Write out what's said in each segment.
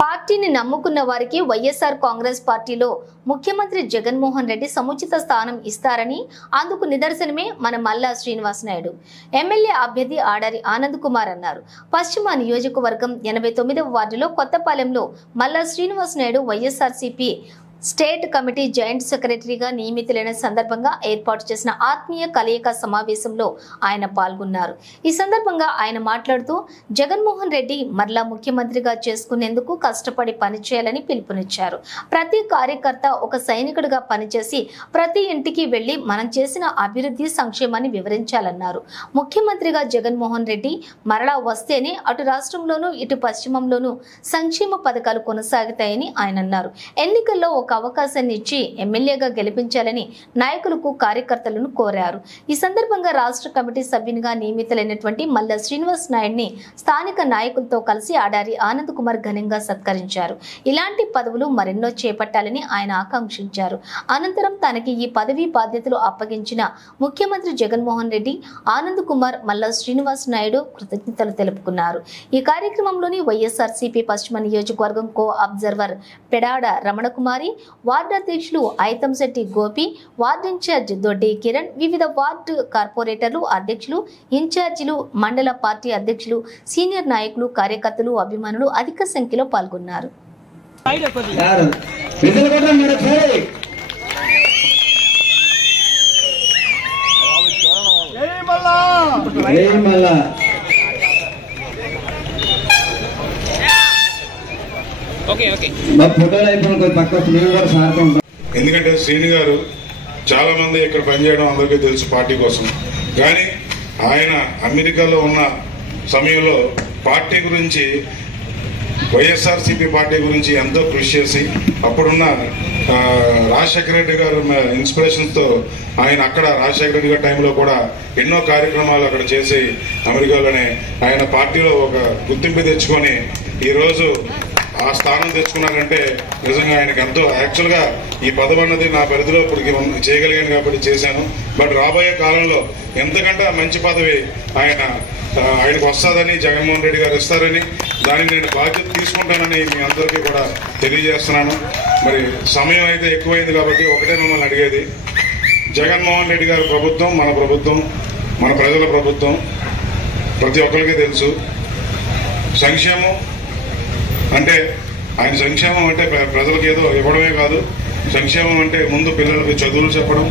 పార్టీని నమ్ముకున్న వారికి వైఎస్ఆర్ కాంగ్రెస్ పార్టీలో ముఖ్యమంత్రి జగన్మోహన్ రెడ్డి సముచిత స్థానం ఇస్తారని అందుకు నిదర్శనమే మన మల్లా శ్రీనివాస్ నాయుడు ఎమ్మెల్యే అభ్యర్థి ఆడారి ఆనంద్ కుమార్ అన్నారు. పశ్చిమ నియోజకవర్గం 89వ వార్డులో కొత్తపాలెంలో మల్లా Srinivas Naidu YSRCP state committee joint సెక్రటరీగా నియమితులైన సందర్భంగా ఏర్పాటు చేసిన ఆత్మీయ కలయిక సమావేశంలో ఆయన పాల్గొన్నారు. ఈ సందర్భంగా ఆయన మాట్లాడుతూ జగన్మోహన్ రెడ్డి మరలా ముఖ్యమంత్రిగా చేసుకునేందుకు కష్టపడి పనిచేయాలని పిలుపునిచ్చారు. ప్రతి కార్యకర్త ఒక సైనికుడిగా పనిచేసి ప్రతి ఇంటికి వెళ్లి మనం చేసిన అభివృద్ధి సంక్షేమాన్ని వివరించాలన్నారు. ముఖ్యమంత్రిగా జగన్మోహన్ రెడ్డి మరలా వస్తేనే అటు రాష్ట్రంలోనూ ఇటు పశ్చిమంలోనూ సంక్షేమ పథకాలు కొనసాగుతాయని ఆయన అన్నారు. ఎన్నికల్లో ఒక అవకాశాన్ని ఇచ్చి ఎమ్మెల్యేగా గెలిపించాలని నాయకులకు కార్యకర్తలను కోరారు. ఈ సందర్భంగా రాష్ట్ర కమిటీ సభ్యునిగా నియమితులైనటువంటి మల్లా శ్రీనివాస్ నాయుడిని స్థానిక నాయకులతో కలిసి ఆడారి ఆనంద్ కుమార్ ఘనంగా సత్కరించారు. ఇలాంటి పదవులు మరెన్నో చేపట్టాలని ఆయన ఆకాంక్షించారు. అనంతరం తనకి ఈ పదవీ బాధ్యతలు అప్పగించిన ముఖ్యమంత్రి జగన్మోహన్ రెడ్డి ఆనంద్ కుమార్ మల్లా శ్రీనివాస్ నాయుడు కృతజ్ఞతలు తెలుపుకున్నారు. ఈ కార్యక్రమంలోని వైఎస్ఆర్సీపీ పశ్చిమ నియోజకవర్గం కో అబ్జర్వర్ పెడాడ రమణకుమారి, వార్డు అధ్యక్షులు ఐతంశెట్టి గోపి, వార్డు ఇన్ఛార్జ్ దొడ్డి కిరణ్, వివిధ వార్డు కార్పొరేటర్లు, అధ్యక్షులు, ఇన్ఛార్జీలు, మండల పార్టీ అధ్యక్షులు, సీనియర్ నాయకులు, కార్యకర్తలు, అభిమానులు అధిక సంఖ్యలో పాల్గొన్నారు. ఎందుకంటే శ్రీని గారు చాలా మంది ఇక్కడ పనిచేయడం అందరికీ తెలుసు పార్టీ కోసం. కానీ ఆయన అమెరికాలో ఉన్న సమయంలో పార్టీ గురించి, వైఎస్ఆర్సీపీ పార్టీ గురించి ఎంతో కృషి చేసి అప్పుడున్న రాజశేఖర రెడ్డి గారు ఇన్స్పిరేషన్స్ తో ఆయన అక్కడ రాజశేఖర రెడ్డి గారి టైంలో కూడా ఎన్నో కార్యక్రమాలు అక్కడ చేసి అమెరికాలోనే ఆయన పార్టీలో ఒక గుర్తింపు తెచ్చుకొని ఈరోజు ఆ స్థానం తెచ్చుకున్నారంటే నిజంగా ఆయనకు ఎంతో. యాక్చువల్ గా ఈ పదవి అన్నది నా పరిధిలో ఇప్పుడు చేయగలిగాను కాబట్టి చేశాను. బట్ రాబోయే కాలంలో ఎంతకంటే మంచి పదవి ఆయనకు వస్తుందని, జగన్మోహన్ రెడ్డి గారు ఇస్తారని, దాన్ని నేను బాధ్యత తీసుకుంటానని మీ అందరికీ కూడా తెలియజేస్తున్నాను. మరి సమయం అయితే ఎక్కువైంది కాబట్టి ఒకటే మిమ్మల్ని అడిగేది, జగన్మోహన్ రెడ్డి గారి ప్రభుత్వం మన ప్రజల ప్రభుత్వం ప్రతి ఒక్కరికి తెలుసు. సంక్షేమం అంటే ఆయన సంక్షేమం అంటే ప్రజలకు ఏదో ఇవ్వడమే కాదు. సంక్షేమం అంటే ముందు పిల్లలకి చదువులు చెప్పడం,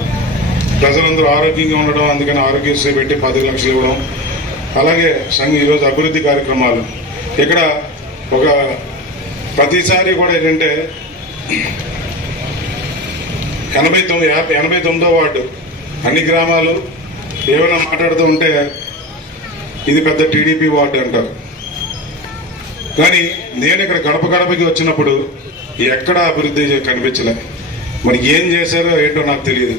ప్రజలందరూ ఆరోగ్యంగా ఉండడం, అందుకని ఆరోగ్యశ్రీ పెట్టి 10 లక్షలు ఇవ్వడం. అలాగే ఈరోజు అభివృద్ధి కార్యక్రమాలు ఇక్కడ ఒక ప్రతిసారి కూడా ఏంటంటే 89వ వార్డు అన్ని గ్రామాలు ఏమైనా మాట్లాడుతూ ఉంటే ఇది పెద్ద టీడీపీ వార్డు అంటారు. కానీ నేను ఇక్కడ గడపకి వచ్చినప్పుడు ఎక్కడా అభివృద్ధి కనిపించలే. మరి ఏం చేశారో ఏంటో నాకు తెలియదు.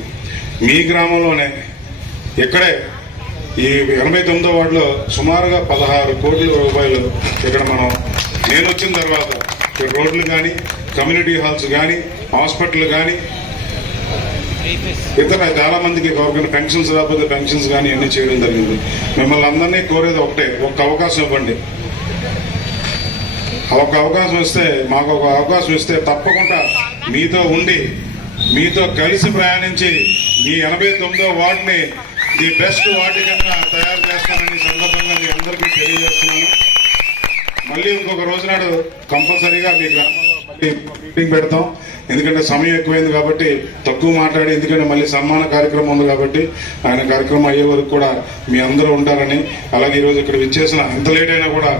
మీ గ్రామంలోనే ఇక్కడే ఈ 89వ వార్డులో సుమారుగా 16 కోట్ల రూపాయలు ఇక్కడ నేను వచ్చిన తర్వాత రోడ్లు కానీ, కమ్యూనిటీ హాల్స్ కానీ, హాస్పిటల్ కానీ, ఇతర చాలా మందికి గవర్నమెంట్ పెన్షన్స్ రాకపోతే పెన్షన్స్ కానీ అన్ని చేయడం జరిగింది. మిమ్మల్ని అందరినీ కోరేది ఒకటే, ఒక్క అవకాశం ఇవ్వండి. ఒక అవకాశం ఇస్తే, మాకు ఒక అవకాశం ఇస్తే తప్పకుండా మీతో ఉండి, మీతో కలిసి ప్రయాణించి ఈ 89వ వార్డుని ది బెస్ట్ వార్డు కింద తయారు చేస్తానని సందర్భంగా మీ అందరికీ తెలియజేస్తున్నాను. మళ్ళీ ఇంకొక రోజు నాడు కంపల్సరీగా మీ గ్రామంలో మళ్ళీ మీటింగ్ పెడతాం. ఎందుకంటే సమయం ఎక్కువైంది కాబట్టి తక్కువ మాట్లాడి, ఎందుకంటే మళ్ళీ సన్మాన కార్యక్రమం ఉంది కాబట్టి ఆయన కార్యక్రమం అయ్యే వరకు కూడా మీ అందరూ ఉంటారని, అలాగే ఈరోజు ఇక్కడ విచ్చేసిన ఎంత లేట్ అయినా కూడా